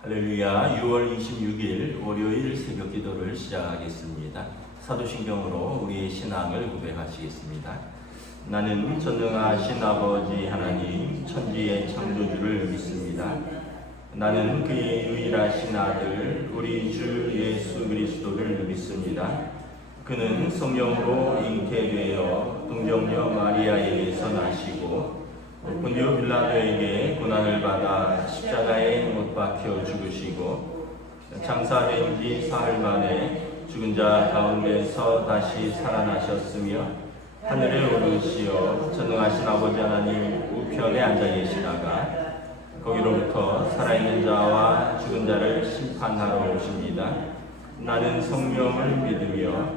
할렐루야. 6월 26일 월요일 새벽 기도를 시작하겠습니다. 사도신경으로 우리의 신앙을 고백하시겠습니다. 나는 전능하신 아버지 하나님 천지의 창조주를 믿습니다. 나는 그의 유일하신 아들 우리 주 예수 그리스도를 믿습니다. 그는 성령으로 잉태되어 동정녀 마리아에게서 나시고 본디오 빌라도에게 고난을 받아 십자가에 못 박혀 죽으시고 장사된 지 사흘 만에 죽은 자 가운데서 다시 살아나셨으며 하늘에 오르시어 전능하신 아버지 하나님 우편에 앉아 계시다가 거기로부터 살아있는 자와 죽은 자를 심판하러 오십니다. 나는 성령을 믿으며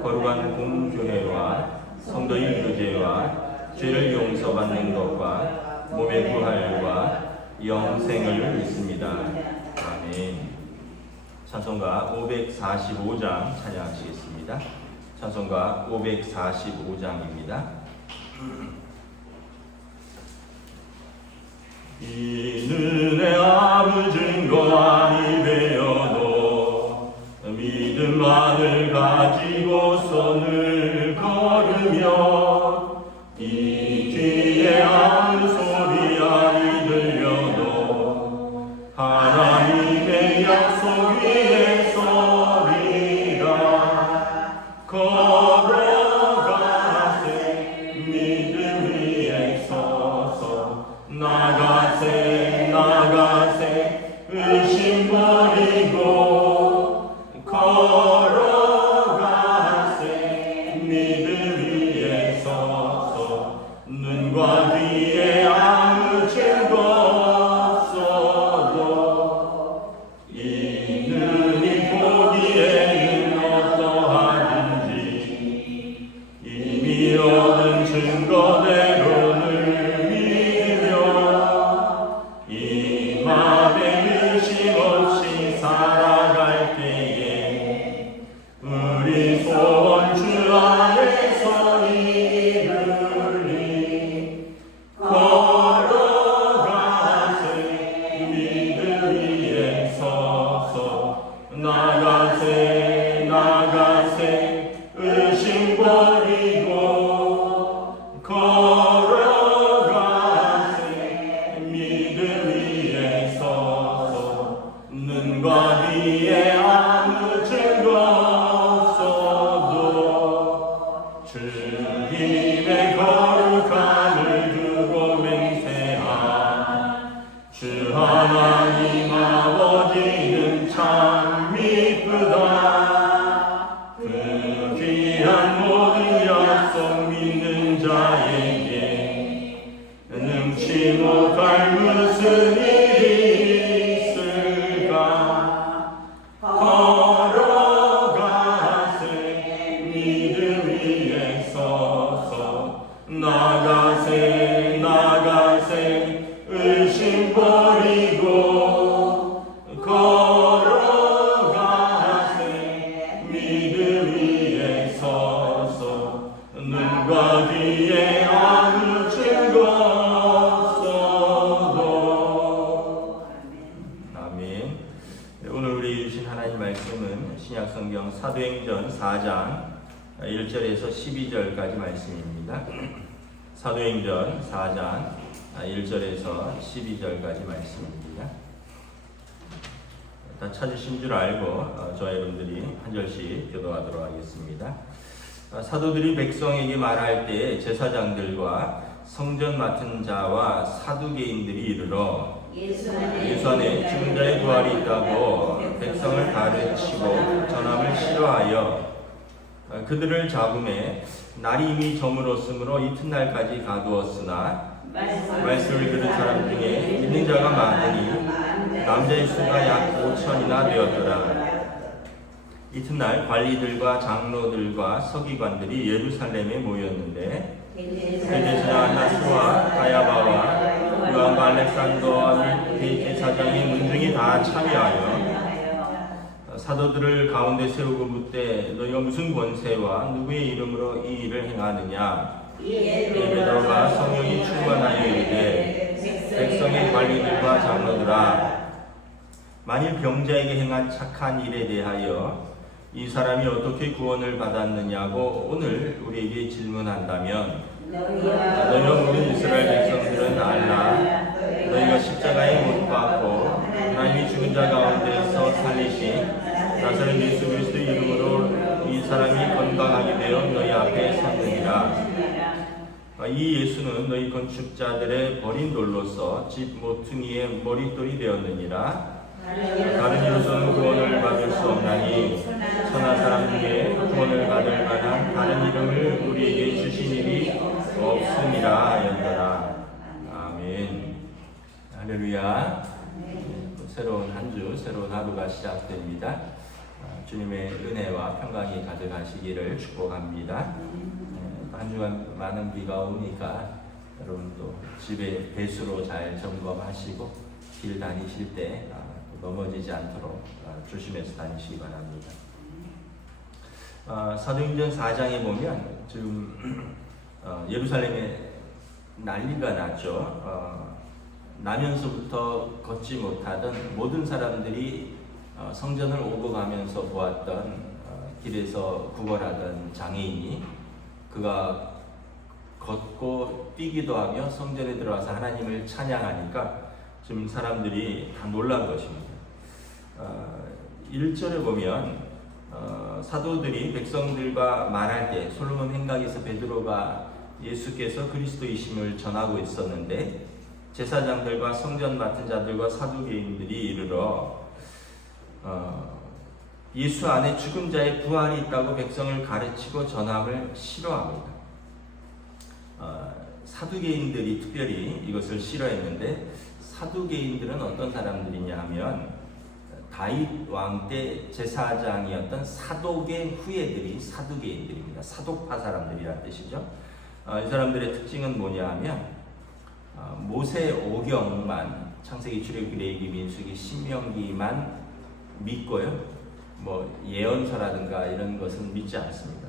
거룩한 공교회와 성도의 교제와 죄를 용서받는 것과 몸의 부활과 영생을 믿습니다. 아멘. 찬송가 545장 찬양하시겠습니다. 찬송가 545장입니다. 이는 내 아무 증거 아니 되어도 믿음만을 가지고 손을 걸으며 이 귀에 아무 소리 아니 들려도 하나님의 약속 위에 서리라. 걸어가세 믿음 위에 서서 나가세 나가세 의심 버리고 걸어가세 믿음 위에 서서 눈과 귀에 아무 증거 없어도 이 눈이 보기에는 어떠하든지 이미 얻은 증거대로를 믿으며 이 맘에 의심 없이 살아갈 때에 우리 소원 주 안에서 이루리. 걸어가세 믿음 위에 서서 나가세 나가세 의심 버리고 걸어가세 믿음 위에 서서 눈과 귀에 아무 증거 없어도 주님의 거룩함을 두고 맹세하. 주 하나님 아버지는 참 미쁘다. 그 귀한 모든 약속 믿는 자에게 능치 못할 무슨 일이 있을까. 걸어가세 믿음 위에 서서 나가세 나가세 의심 버리고 걸어가세 믿음 위에 서서 눈과 귀에 아무 증거 없어도. 아멘. 오늘 우리 주신 하나님 말씀은 신약성경 사도행전 4장 1절에서 12절까지 말씀입니다. 사도행전 4장 1절에서 12절까지 말씀입니다. 다 찾으신 줄 알고 저와 여러분들이 한 절씩 교도하도록 하겠습니다. 사도들이 백성에게 말할 때 제사장들과 성전 맡은 자와 사두개인들이 이르러 예수 안에 죽은 자의 부활이 있다고 백성을 가르치고 전함을 싫어하여 그들을 잡음에 날이 이미 저물었으므로 이튿날까지 가두었으나 말씀을 들은 사람 중에 믿는 자가 많으니 남자의 수가 약 5천이나 되었더라. 이튿날 관리들과 장로들과 서기관들이 예루살렘에 모였는데 대제사장 안나스와 가야바와 요한과 알렉산더와 및 대제사장의 문중이 다 참여하여 사도들을 가운데 세우고 묻되 너희가 무슨 권세와 누구의 이름으로 이 일을 행하느냐. 베드로가 성령이 충만하여 이르되 백성의 관리들과 장로들아 만일 병자에게 행한 착한 일에 대하여 이 사람이 어떻게 구원을 받았느냐고 오늘 우리에게 질문한다면, 너희와 모든 이스라엘 백성들은 알라. 너희가 십자가에 못 박고 하나님이 죽은 자 가운데서 살리신 나사렛 예수 그리스도의 이름으로 이 사람이 건강하게 되어 너희 앞에 섰느니라. 이 예수는 너희 건축자들의 버린 돌로서 집 모퉁이의 머릿돌이 되었느니라. 다른 이로서는 구원을 받을 수 없나니 천하 사람 중에 구원을 받을 만한 다른 이름을 우리에게 주신 일이 없음이라 하였더라. 아멘. 할렐루야. 새로운 한 주, 새로운 하루가 시작됩니다. 주님의 은혜와 평강이 가득하시기를 축복합니다. 한 주간 많은 비가 오니까 여러분 또 집에 배수로 잘 점검하시고 길 다니실 때 넘어지지 않도록 조심해서 다니시기 바랍니다. 사도행전 4장에 보면 지금 예루살렘에 난리가 났죠. 나면서부터 걷지 못하던 모든 사람들이 성전을 오고 가면서 보았던 길에서 구걸하던 장애인이 그가 걷고 뛰기도 하며 성전에 들어와서 하나님을 찬양하니까 지금 사람들이 다 놀란 것입니다. 1절에 보면 사도들이 백성들과 말할 때 솔로몬 행각에서 베드로가 예수께서 그리스도이심을 전하고 있었는데 제사장들과 성전 맡은 자들과 사두개인들이 이르러 예수 안에 죽은 자의 부활이 있다고 백성을 가르치고 전함을 싫어합니다. 사두개인들이 특별히 이것을 싫어했는데, 사두개인들은 어떤 사람들이냐 하면 다윗 왕 때 제사장이었던 사독의 후예들이 사두개인들입니다. 사독파 사람들이란 뜻이죠. 이 사람들의 특징은 뭐냐 하면 모세 오경만, 창세기, 출애굽기, 레위기, 민수기, 신명기만 믿고요. 뭐 예언서라든가 이런 것은 믿지 않습니다.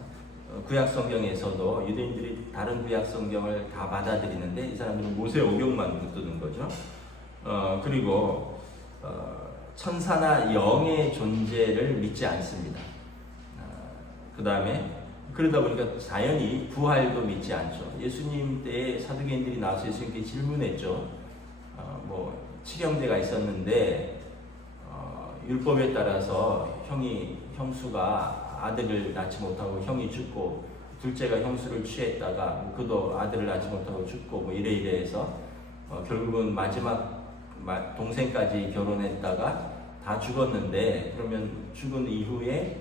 구약 성경에서도 유대인들이 다른 구약 성경을 다 받아들이는데 이 사람들은 모세 오경만 붙드는 거죠. 그리고 천사나 영의 존재를 믿지 않습니다. 그 다음에 그러다 보니까 자연히 부활도 믿지 않죠. 예수님 때에 사두개인들이 나와서 예수님께 질문했죠. 뭐 칠형제가 있었는데 율법에 따라서 형수가 아들을 낳지 못하고 형이 죽고, 둘째가 형수를 취했다가 그도 아들을 낳지 못하고 죽고 뭐 이래 해서 결국은 마지막 동생까지 결혼했다가 다 죽었는데, 그러면 죽은 이후에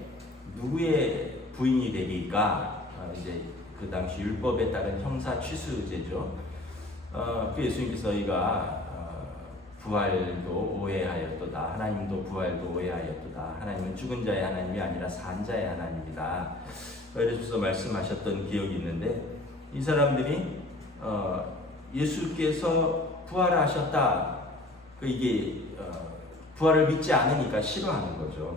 누구의 부인이 되리까? 이제 그 당시 율법에 따른 형사 취수제죠. 그 예수님께서 너희가 부활도 오해하였도다. 하나님도 부활도 오해하였도다. 하나님은 죽은 자의 하나님이 아니라 산 자의 하나님이다. 이래서 말씀하셨던 기억이 있는데, 이 사람들이 예수께서 부활하셨다. 이게 부활을 믿지 않으니까 싫어하는 거죠.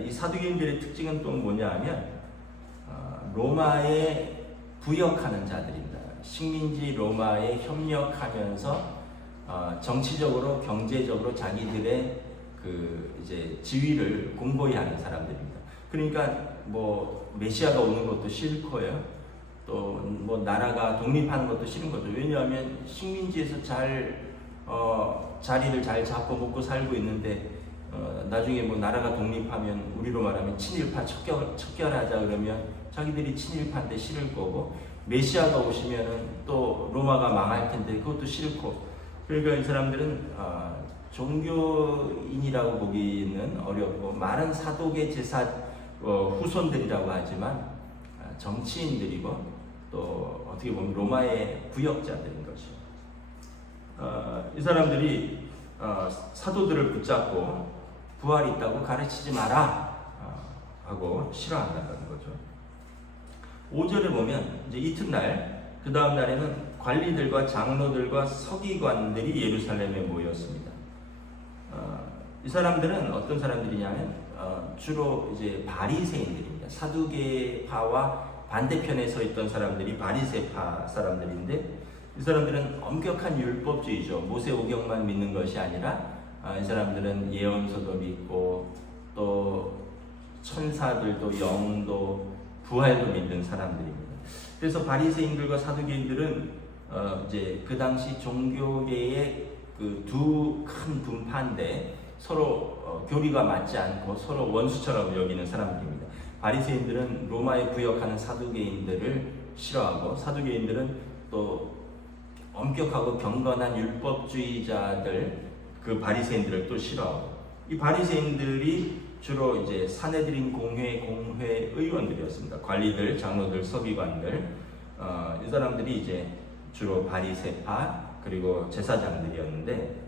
이 사두개인들의 특징은 또 뭐냐 하면 로마에 부역하는 자들입니다. 식민지 로마에 협력하면서 정치적으로, 경제적으로 자기들의 그 이제 지위를 공고히 하는 사람들입니다. 그러니까 뭐 메시아가 오는 것도 싫고요. 또 뭐 나라가 독립하는 것도 싫은 거죠. 왜냐하면 식민지에서 자리를 잘 잡고 먹고 살고 있는데 나중에 뭐 나라가 독립하면 우리로 말하면 친일파 척결하자 그러면 자기들이 친일파인데 싫을 거고, 메시아가 오시면은 또 로마가 망할 텐데 그것도 싫고, 그러니까 이 사람들은 종교인이라고 보기는 어렵고 많은 사독의 제사 후손들이라고 하지만 정치인들이고 또 어떻게 보면 로마의 부역자들인 것이죠. 이 사람들이 사도들을 붙잡고 부활이 있다고 가르치지 마라 하고 싫어한다는 거죠. 5절에 보면 이제 이튿날 그 다음 날에는 관리들과 장로들과 서기관들이 예루살렘에 모였습니다. 이 사람들은 어떤 사람들이냐면 주로 이제 바리새인들입니다. 사두개파와 반대편에 서 있던 사람들이 바리새파 사람들인데, 이 사람들은 엄격한 율법주의죠. 모세 오경만 믿는 것이 아니라 이 사람들은 예언서도 믿고 또 천사들도 영도 부활도 믿는 사람들입니다. 그래서 바리새인들과 사두개인들은 이제 그 당시 종교계의 그 두 큰 분파인데 서로 교리가 맞지 않고 서로 원수처럼 여기는 사람들입니다. 바리새인들은 로마에 부역하는 사두개인들을 싫어하고 사두개인들은 또 엄격하고 경건한 율법주의자들 그 바리새인들을 또 싫어하고 이 바리새인들이 주로 이제 사내들인 공회 의원들이었습니다. 관리들, 장로들, 서기관들 이 사람들이 이제 주로 바리새파 그리고 제사장들이었는데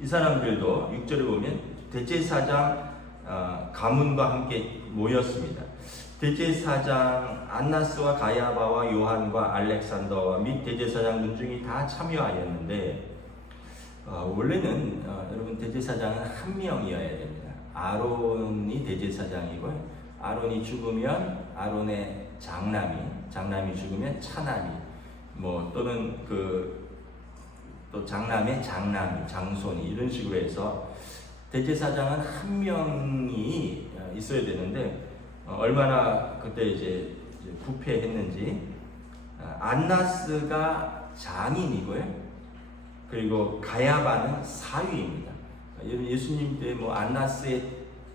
이 사람들도 6절에 보면 대제사장 가문과 함께 모였습니다. 대제사장 안나스와 가야바와 요한과 알렉산더와 및 대제사장들 중에 다 참여하였는데 원래는 여러분 대제사장은 한 명이어야 됩니다. 아론이 대제사장이고 아론이 죽으면 아론의 장남이 죽으면 차남이 또는 또 장남의 장남이 장손이 이런 식으로 해서 대제사장은 한 명이 있어야 되는데 얼마나 그때 이제 부패했는지 안나스가 장인이고요. 그리고 가야바는 사위입니다. 예수님 때 안나스의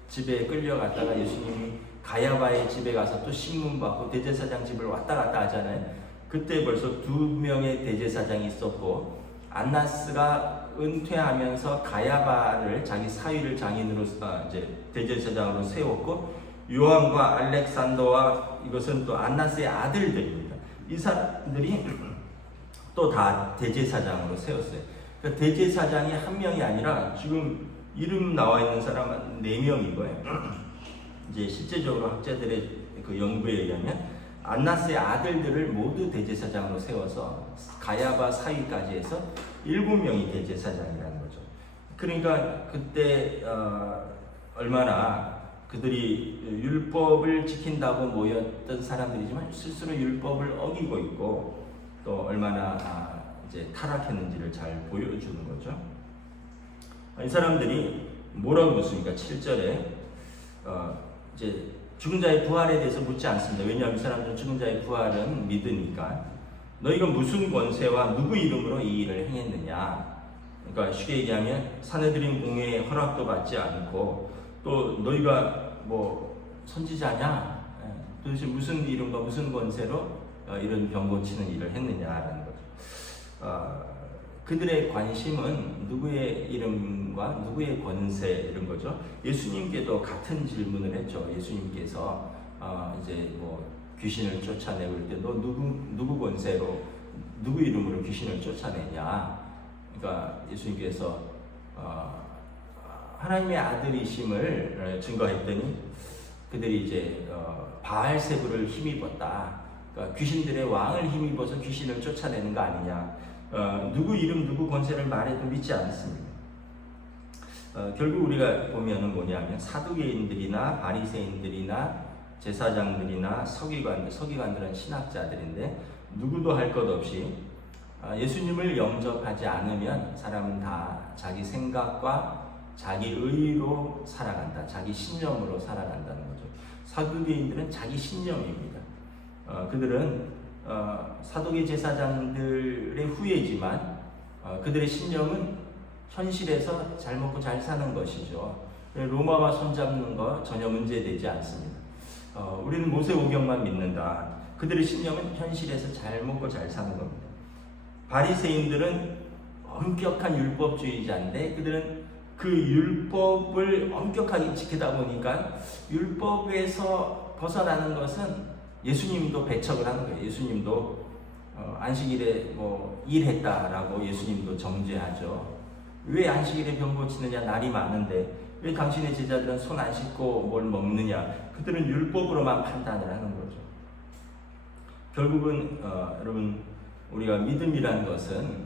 집에 끌려갔다가 예수님이 가야바의 집에 가서 또 신문 받고 대제사장 집을 왔다 갔다 하잖아요. 그때 벌써 두 명의 대제사장이 있었고 안나스가 은퇴하면서 가야바를 자기 사위를 장인으로 이제 대제사장으로 세웠고 요한과 알렉산더와 이것은 또 안나스의 아들들입니다. 이 사람들이 또 다 대제사장으로 세웠어요. 그러니까 대제사장이 한 명이 아니라 지금 이름 나와 있는 사람은 4명이고요. 이제 실제적으로 학자들의 그 연구에 의하면 안나스의 아들들을 모두 대제사장으로 세워서 가야바 사위까지 해서 7명이 대제사장이라는 거죠. 그러니까 그때 얼마나 그들이 율법을 지킨다고 모였던 사람들이지만 스스로 율법을 어기고 있고 또 얼마나 이제 타락했는지를 잘 보여주는 거죠. 이 사람들이 뭐라고 묻습니까? 7절에 이제 죽은 자의 부활에 대해서 묻지 않습니다. 왜냐하면 이 사람들은 죽은 자의 부활은 믿으니까 너희가 무슨 권세와 누구 이름으로 이 일을 행했느냐. 그러니까 쉽게 얘기하면 사내들인 공회의 허락도 받지 않고 또 너희가 선지자냐? 도대체 무슨 이름과 무슨 권세로 이런 병 고치는 일을 했느냐라는 거죠. 그들의 관심은 누구의 이름과 누구의 권세 이런 거죠. 예수님께도 같은 질문을 했죠. 예수님께서 이제 귀신을 쫓아내올 때 너 누구 권세로 누구 이름으로 귀신을 쫓아내냐. 그러니까 예수님께서 하나님의 아들이심을 증거했더니 그들이 이제 바알세부를 힘입었다. 그러니까 귀신들의 왕을 힘입어서 귀신을 쫓아내는 거 아니냐. 누구 이름 누구 권세를 말해도 믿지 않습니다. 결국 우리가 보면은 뭐냐면 사두개인들이나 바리새인들이나 제사장들이나 서기관들은 신학자들인데 누구도 할 것 없이 예수님을 영접하지 않으면 사람은 다 자기 생각과 자기 의로 살아간다. 자기 신념으로 살아간다는 거죠. 사두개인들은 자기 신념입니다. 그들은 사두개 제사장들의 후예지만 그들의 신념은 현실에서 잘 먹고 잘 사는 것이죠. 로마와 손잡는 거 전혀 문제되지 않습니다. 우리는 모세오경만 믿는다. 그들의 신념은 현실에서 잘 먹고 잘 사는 겁니다. 바리새인들은 엄격한 율법주의자인데 그들은 그 율법을 엄격하게 지키다 보니까 율법에서 벗어나는 것은 예수님도 배척을 하는 거예요. 예수님도 안식일에 일했다라고 예수님도 정죄하죠. 왜 안식일에 병 고치느냐? 날이 많은데 왜 당신의 제자들은 손 안 씻고 뭘 먹느냐? 그들은 율법으로만 판단을 하는 거죠. 결국은 여러분 우리가 믿음이라는 것은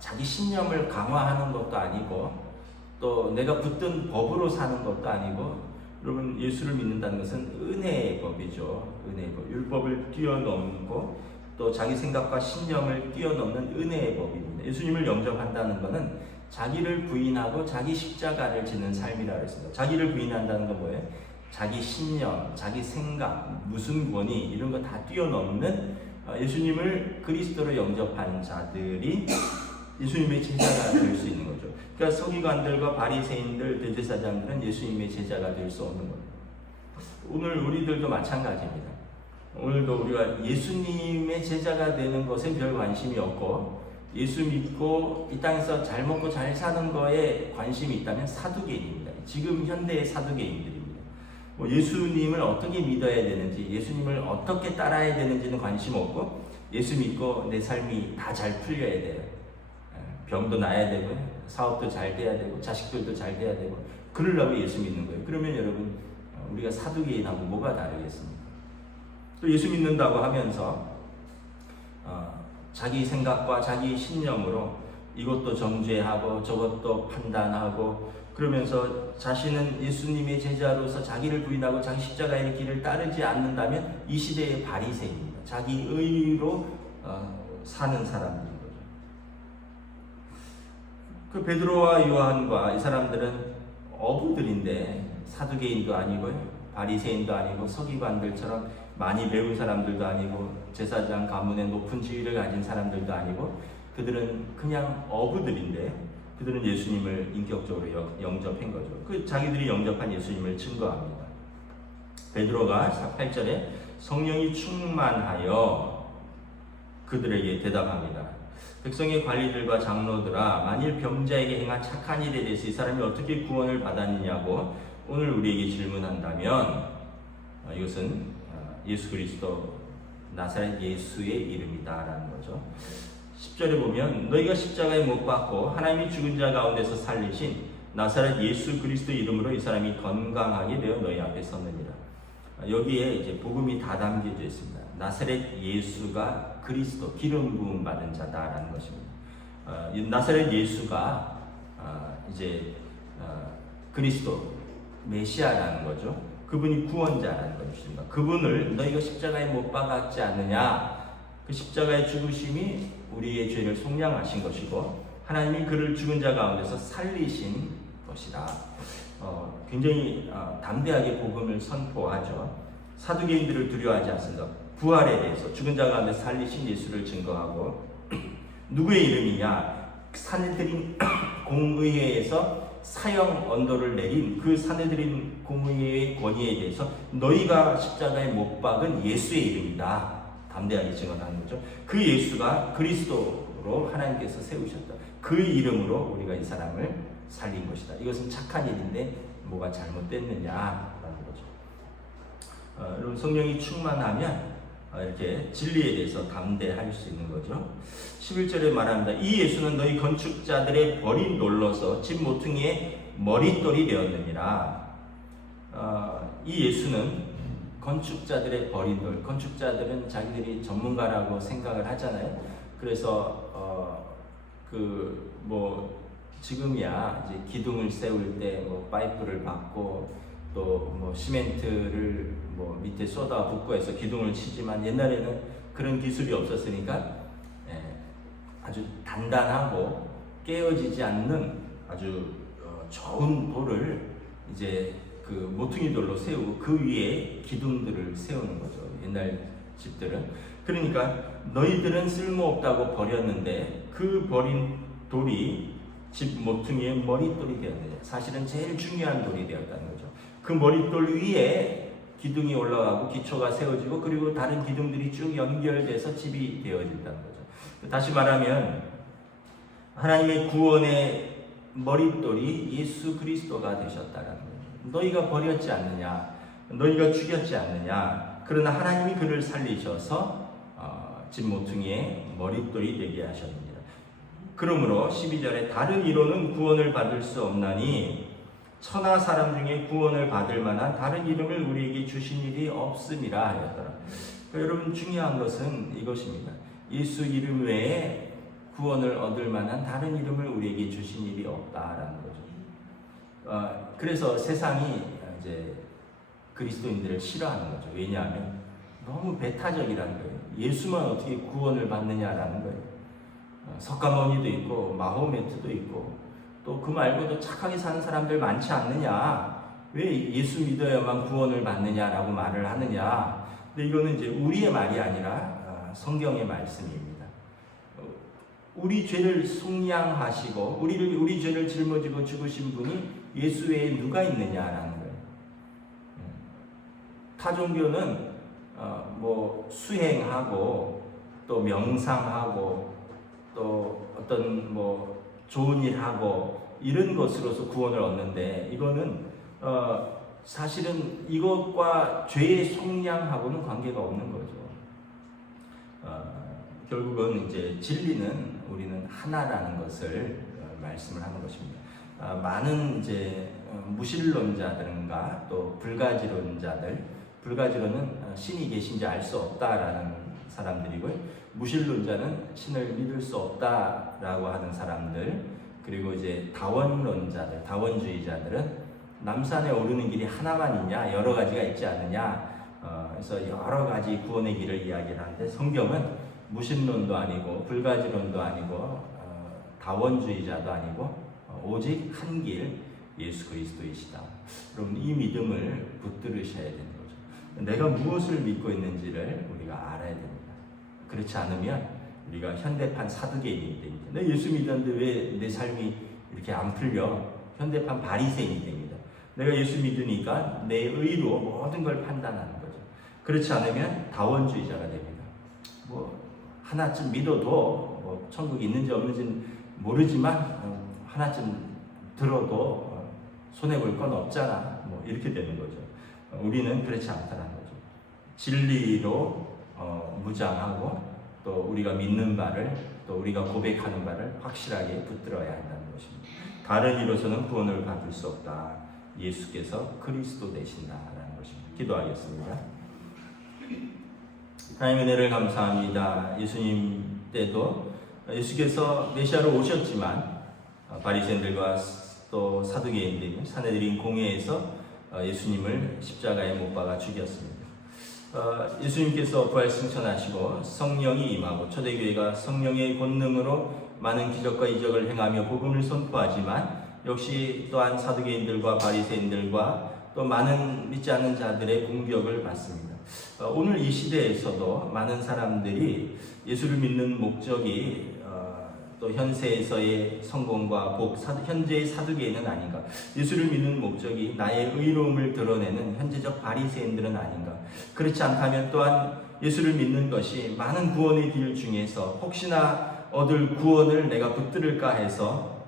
자기 신념을 강화하는 것도 아니고 또 내가 붙든 법으로 사는 것도 아니고 여러분 예수를 믿는다는 것은 은혜의 법이죠. 은혜의 법. 율법을 뛰어넘고 또 자기 생각과 신념을 뛰어넘는 은혜의 법입니다. 예수님을 영접한다는 것은 자기를 부인하고 자기 십자가를 지는 삶이라고 했습니다. 자기를 부인한다는 건 뭐예요? 자기 신념, 자기 생각, 무슨 권위 이런 거 다 뛰어넘는 예수님을 그리스도로 영접한 자들이 예수님의 제자가 될 수 있는 거죠. 그러니까 서기관들과 바리새인들, 대제사장들은 예수님의 제자가 될 수 없는 거예요. 오늘 우리들도 마찬가지입니다. 오늘도 우리가 예수님의 제자가 되는 것에 별 관심이 없고 예수 믿고 이 땅에서 잘 먹고 잘 사는 거에 관심이 있다면 사두개인입니다. 지금 현대의 사두개인들입니다. 예수님을 어떻게 믿어야 되는지, 예수님을 어떻게 따라야 되는지는 관심 없고 예수 믿고 내 삶이 다 잘 풀려야 돼요. 병도 나야 되고 사업도 잘 돼야 되고 자식들도 잘 돼야 되고 그러려고 예수 믿는 거예요. 그러면 여러분 우리가 사두개인하고 뭐가 다르겠습니까? 또 예수 믿는다고 하면서 자기 생각과 자기 신념으로 이것도 정죄하고 저것도 판단하고 그러면서 자신은 예수님의 제자로서 자기를 부인하고 자기 십자가의 길을 따르지 않는다면 이 시대의 바리새인입니다. 자기 의로 사는 사람들인 거죠. 그 베드로와 요한과 이 사람들은 어부들인데 사두개인도 아니고요, 바리새인도 아니고 서기관들처럼 많이 배운 사람들도 아니고 제사장 가문의 높은 지위를 가진 사람들도 아니고 그들은 그냥 어부들인데 그들은 예수님을 인격적으로 영접한 거죠. 그 자기들이 영접한 예수님을 증거합니다. 베드로가 8절에 성령이 충만하여 그들에게 대답합니다. 백성의 관리들과 장로들아, 만일 병자에게 행한 착한 일에 대해서 이 사람이 어떻게 구원을 받았느냐고 오늘 우리에게 질문한다면 이것은 예수 그리스도 나사렛 예수의 이름이다 라는 거죠. 10절에 보면 너희가 십자가에 못 박고 하나님이 죽은 자 가운데서 살리신 나사렛 예수 그리스도 이름으로 이 사람이 건강하게 되어 너희 앞에 섰느니라. 여기에 이제 복음이 다 담겨져 있습니다. 나사렛 예수가 그리스도 기름 부음 받은 자다라는 것입니다. 나사렛 예수가 이제 그리스도 메시아라는 거죠. 그분이 구원자라는 것입니다. 그분을 너희가 십자가에 못 박았지 않느냐? 그 십자가의 죽으심이 우리의 죄를 속량하신 것이고 하나님이 그를 죽은 자 가운데서 살리신 것이다. 굉장히 담대하게 복음을 선포하죠. 사두개인들을 두려워하지 않습니다. 부활에 대해서 죽은 자 가운데 살리신 예수를 증거하고 누구의 이름이냐? 산헤드린 공의회에서 사형 언도를 내린 그 산헤드린 공의회의 권위에 대해서 너희가 십자가에 못 박은 예수의 이름이다. 담대하게 증언하는 거죠. 그 예수가 그리스도로 하나님께서 세우셨다. 그 이름으로 우리가 이 사람을 살린 것이다. 이것은 착한 일인데 뭐가 잘못됐느냐라는 거죠. 여러분 성령이 충만하면 이렇게 진리에 대해서 담대할 수 있는 거죠. 11절에 말합니다. 이 예수는 너희 건축자들의 버린 돌로서 집 모퉁이의 머릿돌이 되었느니라. 이 예수는 건축자들의 버린 돌. 건축자들은 자기들이 전문가라고 생각을 하잖아요. 그래서 지금이야 이제 기둥을 세울 때 파이프를 박고 또 시멘트를 밑에 쏟아 붓고 해서 기둥을 치지만 옛날에는 그런 기술이 없었으니까 아주 단단하고 깨어지지 않는 아주 좋은 돌을 이제 그 모퉁이 돌로 세우고 그 위에 기둥들을 세우는 거죠. 옛날 집들은. 그러니까 너희들은 쓸모없다고 버렸는데 그 버린 돌이 집 모퉁이의 머릿돌이 되었느냐. 사실은 제일 중요한 돌이 되었다는 거죠. 그 머릿돌 위에 기둥이 올라가고 기초가 세워지고 그리고 다른 기둥들이 쭉 연결돼서 집이 되어진다는 거죠. 다시 말하면 하나님의 구원의 머릿돌이 예수 그리스도가 되셨다라는 거예요. 너희가 버렸지 않느냐, 너희가 죽였지 않느냐. 그러나 하나님이 그를 살리셔서 집 모퉁이의 머릿돌이 되게 하셨느니라. 그러므로 12절에 다른 이로는 구원을 받을 수 없나니 천하 사람 중에 구원을 받을 만한 다른 이름을 우리에게 주신 일이 없음이라 하였더라. 그러니까 여러분 중요한 것은 이것입니다. 예수 이름 외에 구원을 얻을 만한 다른 이름을 우리에게 주신 일이 없다라는 거죠. 그래서 세상이 이제 그리스도인들을 싫어하는 거죠. 왜냐하면 너무 배타적이라는 거예요. 예수만 어떻게 구원을 받느냐라는 거예요. 석가모니도 있고 마호메트도 있고 또 그 말고도 착하게 사는 사람들 많지 않느냐? 왜 예수 믿어야만 구원을 받느냐라고 말을 하느냐? 근데 이거는 이제 우리의 말이 아니라 성경의 말씀입니다. 우리 죄를 속량하시고 우리 죄를 짊어지고 죽으신 분이 예수 외에 누가 있느냐라는 거예요. 타 종교는 뭐 수행하고 또 명상하고 또 어떤 뭐 좋은 일 하고 이런 것으로서 구원을 얻는데, 이거는 사실은 이것과 죄의 속량하고는 관계가 없는 거죠. 결국은 이제 진리는 우리는 하나라는 것을 말씀을 하는 것입니다. 많은 이제 무신론자들과 또 불가지론은 신이 계신지 알 수 없다라는 사람들이고요. 무신론자는 신을 믿을 수 없다라고 하는 사람들, 그리고 이제 다원주의자들은 남산에 오르는 길이 하나만 있냐, 여러 가지가 있지 않느냐, 그래서 여러 가지 구원의 길을 이야기를 하는데, 성경은 무신론도 아니고 불가지론도 아니고 다원주의자도 아니고 오직 한 길 예수 그리스도이시다. 여러분, 이 믿음을 붙들으셔야 되는 거죠. 내가 무엇을 믿고 있는지를 우리가 알아야 됩니다. 그렇지 않으면 우리가 현대판 사두개인이 됩니다. 내 예수 믿었는데 왜 내 삶이 이렇게 안 풀려? 현대판 바리새인이 됩니다. 내가 예수 믿으니까 내 의로 모든 걸 판단하는 거죠. 그렇지 않으면 다원주의자가 됩니다. 뭐 하나쯤 믿어도 뭐 천국이 있는지 없는지는 모르지만 하나쯤 들어도 손해볼 건 없잖아, 뭐 이렇게 되는 거죠. 우리는 그렇지 않다는 거죠. 진리로 무장하고 또 우리가 믿는 바를, 또 우리가 고백하는 바를 확실하게 붙들어야 한다는 것입니다. 다른 이로서는 구원을 받을 수 없다. 예수께서 그리스도 되신다라는 것입니다. 기도하겠습니다. 하나님의 은혜를 감사합니다. 예수님 때도 예수께서 메시아로 오셨지만 바리새인들과 또 사두개인들, 사내들인 공회에서 예수님을 십자가에 못 박아 죽였습니다. 예수님께서 부활승천하시고 성령이 임하고 초대교회가 성령의 권능으로 많은 기적과 이적을 행하며 복음을 선포하지만, 역시 또한 사두개인들과 바리새인들과 또 많은 믿지 않는 자들의 공격을 받습니다. 오늘 이 시대에서도 많은 사람들이 예수를 믿는 목적이 또 현세에서의 성공과 복, 현재의 사두개인은 아닌가, 예수를 믿는 목적이 나의 의로움을 드러내는 현재적 바리새인들은 아닌가. 그렇지 않다면 또한 예수를 믿는 것이 많은 구원의 길 중에서 혹시나 얻을 구원을 내가 붙들을까 해서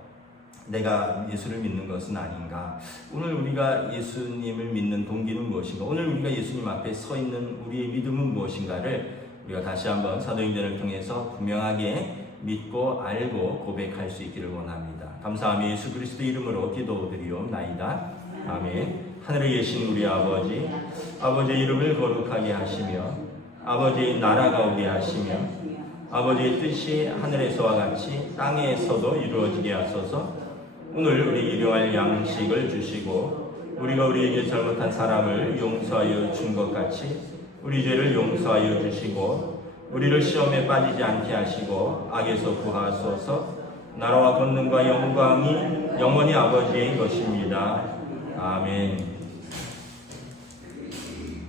내가 예수를 믿는 것은 아닌가. 오늘 우리가 예수님을 믿는 동기는 무엇인가, 오늘 우리가 예수님 앞에 서 있는 우리의 믿음은 무엇인가를 우리가 다시 한번 사도행전을 통해서 분명하게 믿고 알고 고백할 수 있기를 원합니다. 감사하며 예수 그리스도 이름으로 기도드리옵나이다. 아멘. 하늘에 계신 우리 아버지, 아버지의 이름을 거룩하게 하시며 아버지의 나라가 오게 하시며 아버지의 뜻이 하늘에서와 같이 땅에서도 이루어지게 하소서. 오늘 우리 일용할 양식을 주시고 우리가 우리에게 잘못한 사람을 용서하여 준 것 같이 우리 죄를 용서하여 주시고 우리를 시험에 빠지지 않게 하시고 악에서 구하소서. 나라와 권능과 영광이 영원히 아버지의 것입니다. 아멘.